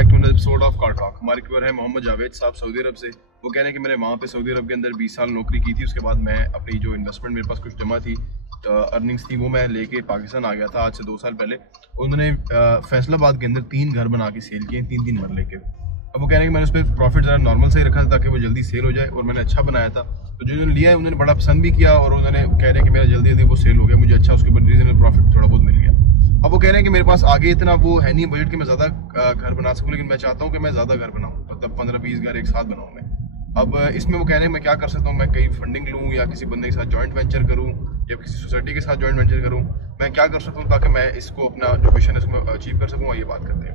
Back to another episode of car talk. हमारे viewer है मोहम्मद जावेद साहब सऊदी अरब से। वो कह रहे हैं कि मैंने वहाँ पे सऊदी अरब के अंदर 20 साल नौकरी की थी। उसके बाद मैं अपनी जो इन्वेस्टमेंट मेरे पास कुछ जमा थी, अर्निंग्स थी, वो मैं लेके पाकिस्तान आ गया था आज से 2 साल पहले। उन्होंने फैसलाबाद के अंदर 3 घर बना के सेल किए 3-3 मरले के। अब वो कह रहे हैं कि मैंने उस पर प्रॉफिट ज़रा नॉर्मल से ही रखा था ताकि वो जल्दी सेल हो जाए, और मैंने अच्छा बनाया था। तो जो उन्होंने लिया है उन्होंने बड़ा पसंद भी किया, और उन्होंने कह रहे हैं कि मेरा जल्दी जल्दी वो सेल हो गया, मुझे अच्छा उसके ऊपर रीजनेबल प्रॉफिट थोड़ा बहुत मिल गया। अब वो कह रहे हैं कि मेरे पास आगे इतना वो है नहीं बजट कि मैं ज़्यादा घर बना सकूँ, लेकिन मैं चाहता हूँ कि मैं ज़्यादा घर बनाऊँ, मतलब 15-20 घर एक साथ बनाऊँ मैं। अब इसमें वो कह रहे हैं मैं क्या कर सकता हूँ, मैं कहीं फंडिंग लूँ या किसी बंदे के साथ जॉइंट वेंचर करूँ या किसी सोसाइटी के साथ जॉइंट वेंचर करूँ, मैं क्या कर सकता हूँ ताकि मैं इसको अपना जो मिशन है इसको अचीव कर सकूँ। ये बात करते हैं।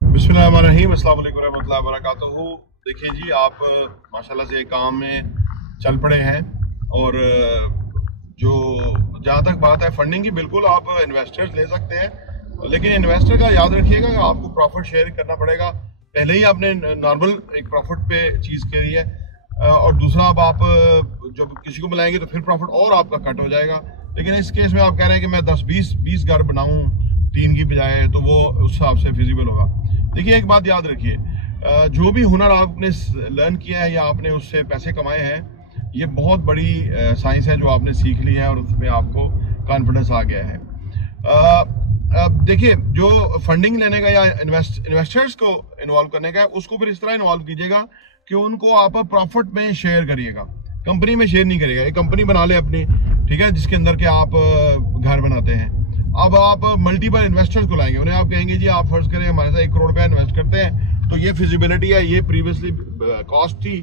बिस्मिल्लाहिर्रहमानिर्रहीम, अस्सलाम वालेकुम रहमतुल्लाहि व बरकातहू। देखिए जी, आप माशाल्लाह से काम में चल पड़े हैं, और जो जहाँ तक बात है फंडिंग की, बिल्कुल आप इन्वेस्टर्स ले सकते हैं, लेकिन इन्वेस्टर का याद रखिएगा कि आपको प्रॉफिट शेयर करना पड़ेगा। पहले ही आपने नॉर्मल एक प्रॉफिट पे चीज़ करी है, और दूसरा अब आप जब किसी को बुलाएंगे तो फिर प्रॉफिट और आपका कट हो जाएगा। लेकिन इस केस में आप कह रहे हैं कि मैं 10-20 घर बनाऊँ 3 की बजाय, तो वो उस हिसाब से फिजिबल होगा। देखिए, एक बात याद रखिए, जो भी हुनर आपने लर्न किया है या आपने उससे पैसे कमाए हैं, ये बहुत बड़ी साइंस है जो आपने सीख ली है, और उसमें आपको कॉन्फिडेंस आ गया है। देखिए, जो फंडिंग लेने का या इन्वेस्टर्स को इन्वॉल्व करने का है, उसको फिर इस तरह इन्वॉल्व कीजिएगा कि उनको आप प्रॉफिट में शेयर करिएगा, कंपनी में शेयर नहीं करिएगा। एक कंपनी बना ले अपनी, ठीक है, जिसके अंदर के आप घर बनाते हैं। अब आप मल्टीपल इन्वेस्टर्स को लाएंगे, उन्हें आप कहेंगे जी आप फर्ज करें हमारे साथ 1 करोड़ रुपया इन्वेस्ट करते हैं, तो ये फिजिबिलिटी है, ये प्रीवियसली कॉस्ट थी,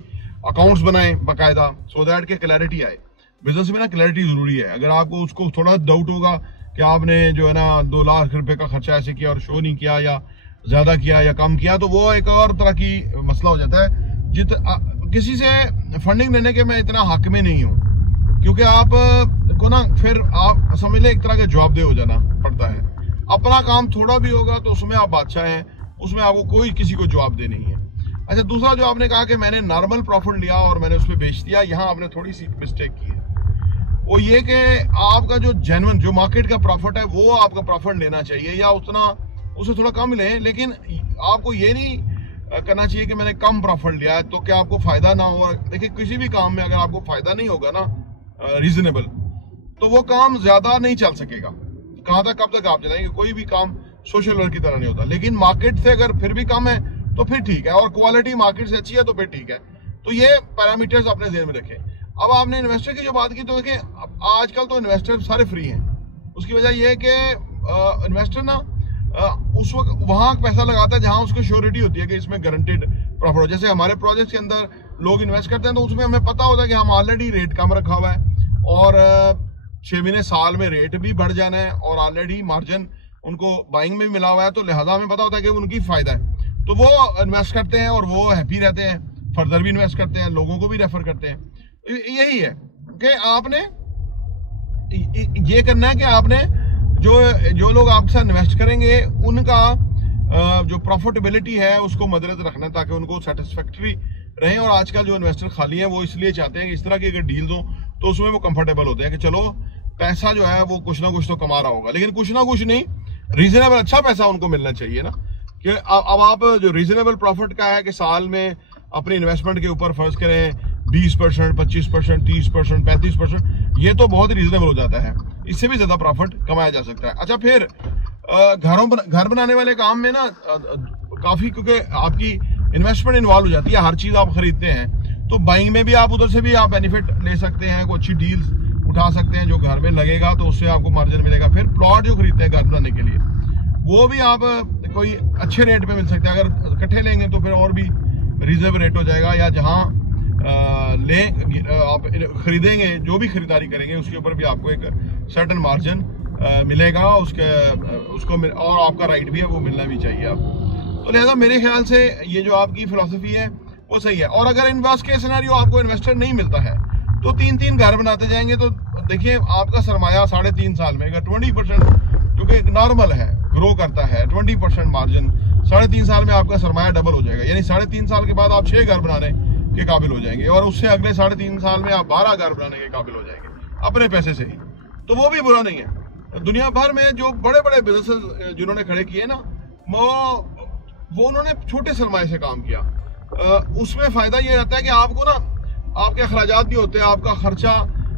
अकाउंट्स बनाए बाकायदा, सो दैट के क्लैरिटी आए। बिजनेस में ना क्लैरिटी जरूरी है। अगर आपको उसको थोड़ा डाउट होगा कि आपने जो है ना 2 लाख रुपए का खर्चा ऐसे किया और शो नहीं किया, या ज्यादा किया या कम किया, तो वो एक और तरह की मसला हो जाता है। किसी से फंडिंग लेने के मैं इतना हक में नहीं हूँ, क्योंकि आप को ना फिर आप समझ लें एक तरह का जवाबदेह हो जाना पड़ता है। अपना काम थोड़ा भी होगा तो उसमें आप बादशाह हैं, उसमें आपको कोई किसी को जवाबदेह नहीं है। अच्छा, दूसरा जो आपने कहा कि मैंने नॉर्मल प्रॉफिट लिया और मैंने उसमें बेच दिया, यहाँ आपने थोड़ी सी मिस्टेक की है। वो ये कि आपका जो जेन्युइन जो मार्केट का प्रॉफिट है वो आपका प्रॉफिट लेना चाहिए, या उतना उससे थोड़ा कम लें, लेकिन आपको ये नहीं करना चाहिए कि मैंने कम प्रॉफिट लिया है तो क्या आपको फायदा ना हो। देखिए, किसी भी काम में अगर आपको फायदा नहीं होगा ना रीजनेबल, तो वो काम ज्यादा नहीं चल सकेगा। कहाँ तक कब तक आप चलाएंगे? कोई भी काम सोशल वर्क की तरह नहीं होता। लेकिन मार्केट से अगर फिर भी कम है तो फिर ठीक है, और क्वालिटी मार्केट से अच्छी है तो फिर ठीक है। तो ये पैरामीटर्स अपने ज़हन में रखें। अब आपने इन्वेस्टर की जो बात की, तो देखें आजकल तो इन्वेस्टर सारे फ्री हैं। उसकी वजह यह है कि इन्वेस्टर ना उस वक्त वहाँ पैसा लगाता है जहाँ उसको श्योरिटी होती है कि इसमें गारंटेड प्रॉफिट हो। जैसे हमारे प्रोजेक्ट के अंदर लोग इन्वेस्ट करते हैं, तो उसमें हमें पता होता है कि हम ऑलरेडी रेट कम रखा हुआ है, और 6 महीने साल में रेट भी बढ़ जाना है, और ऑलरेडी मार्जिन उनको बाइंग में मिला हुआ है, तो लिहाजा हमें पता होता है कि उनकी फायदा है। तो वो इन्वेस्ट करते हैं और वो हैप्पी रहते हैं, फर्दर भी इन्वेस्ट करते हैं, लोगों को भी रेफर करते हैं। यही है कि आपने ये करना है कि आपने जो लोग आपके साथ इन्वेस्ट करेंगे उनका जो प्रॉफिटेबिलिटी है उसको मद्देनजर रखना है, ताकि उनको सेटिस्फैक्टरी रहे। और आजकल जो इन्वेस्टर खाली है वो इसलिए चाहते हैं कि इस तरह की अगर डील्स हो तो उसमें वो कंफर्टेबल होते हैं कि चलो पैसा जो है वो कुछ ना कुछ तो कमा रहा होगा, लेकिन कुछ ना कुछ नहीं, रीजनेबल अच्छा पैसा उनको मिलना चाहिए ना। कि अब आप जो रीजनेबल प्रॉफिट का है कि साल में अपनी इन्वेस्टमेंट के ऊपर फर्ज करें 20%, 25%, 30%, 35%, ये तो बहुत ही रीजनेबल हो जाता है। इससे भी ज्यादा प्रॉफिट कमाया जा सकता है। अच्छा, फिर घर बनाने वाले काम में ना काफी, क्योंकि आपकी इन्वेस्टमेंट इन्वॉल्व हो जाती है, हर चीज आप खरीदते हैं, तो बाइंग में भी आप उधर से भी आप बेनिफिट ले सकते हैं, कोई अच्छी डील्स उठा सकते हैं जो घर में लगेगा, तो उससे आपको मार्जिन मिलेगा। फिर प्लॉट जो खरीदते हैं घर बनाने के लिए, वो भी आप कोई अच्छे रेट पे मिल सकते हैं। अगर इकट्ठे लेंगे तो फिर और भी रिजर्व रेट हो जाएगा, या जहाँ आप खरीदेंगे, जो भी खरीदारी करेंगे उसके ऊपर भी आपको एक सर्टेन मार्जिन मिलेगा, उसको और आपका राइट भी है, वो मिलना भी चाहिए आप। तो लिहाजा मेरे ख्याल से ये जो आपकी फिलॉसफी है वो सही है। और अगर इन्वेस्ट के सिनेरियो आपको इन्वेस्टर नहीं मिलता है तो 3-3 घर बनाते जाएंगे, तो देखिए आपका सरमाया 3.5 साल में अगर 20%, जो कि नॉर्मल है, ग्रो करता है 20% मार्जिन, 3.5 साल में आपका सरमाया डबल हो जाएगा। यानी 3.5 साल के बाद आप 6 घर बनाने के काबिल हो जाएंगे, और उससे अगले 3.5 साल में आप 12 घर बनाने के काबिल हो जाएंगे अपने पैसे से ही। तो वो भी बुरा नहीं है। दुनिया भर में जो बड़े बड़े बिजनेस जिन्होंने खड़े किए ना, वो उन्होंने छोटे सरमाए से काम किया। उसमें फायदा ये रहता है कि आपको ना आपके अखराजात नहीं होते, आपका खर्चा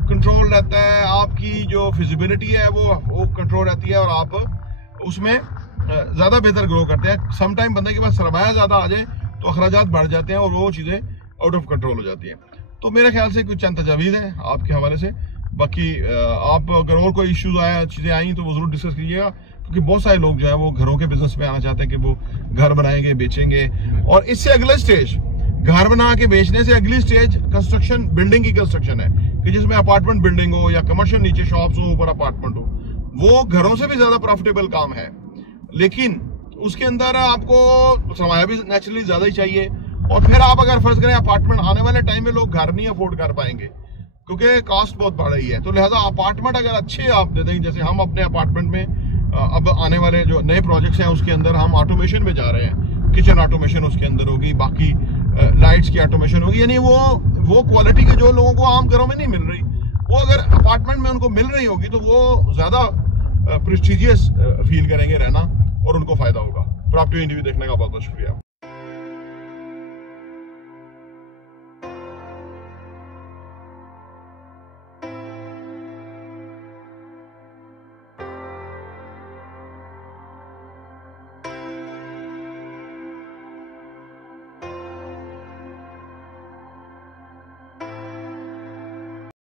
कंट्रोल रहता है, आपकी जो फिजिबिलिटी है वो कंट्रोल रहती है और आप उसमें ज़्यादा बेहतर ग्रो करते हैं। सम टाइम बंदे के पास सरमाया ज़्यादा आ जाए तो अखराजात बढ़ जाते हैं और वो चीज़ें आउट ऑफ कंट्रोल हो जाती हैं। तो मेरे ख्याल से कुछ चंद तजावीज़ हैं आपके हवाले से। बाकी आप अगर और कोई इश्यूज आया, चीज़ें आई तो वो ज़रूर डिस्कस कीजिएगा, क्योंकि बहुत सारे लोग जो है वो घरों के बिजनेस में आना चाहते हैं कि वो घर बनाएंगे, बेचेंगे। और इससे अगला स्टेज, घर बना के बेचने से अगली स्टेज कंस्ट्रक्शन, बिल्डिंग की कंस्ट्रक्शन है कि जिसमें अपार्टमेंट बिल्डिंग हो या कमर्शियल, नीचे शॉप्स हो, ऊपर अपार्टमेंट हो। वो घरों से भी ज्यादा प्रॉफिटेबल काम है, लेकिन उसके अंदर आपको सरमाया भी नेचुरली ज्यादा ही चाहिए। और फिर आप अगर फर्ज करें अपार्टमेंट, आने वाले टाइम में लोग घर नहीं अफोर्ड कर पाएंगे क्योंकि कॉस्ट बहुत बढ़ रही है। तो लिहाजा अपार्टमेंट अगर अच्छे आप दे दें, जैसे हम अपने अपार्टमेंट में अब आने वाले जो नए प्रोजेक्ट्स हैं उसके अंदर हम ऑटोमेशन पे जा रहे हैं। किचन ऑटोमेशन उसके अंदर होगी, बाकी लाइट्स की ऑटोमेशन होगी। यानी वो क्वालिटी के जो लोगों को आम घरों में नहीं मिल रही, वो अगर अपार्टमेंट में उनको मिल रही होगी तो वो ज्यादा प्रेस्टिजियस फील करेंगे रहना और उनको फायदा होगा। प्रॉपर्टी इंटरव्यू देखने का बहुत बहुत शुक्रिया।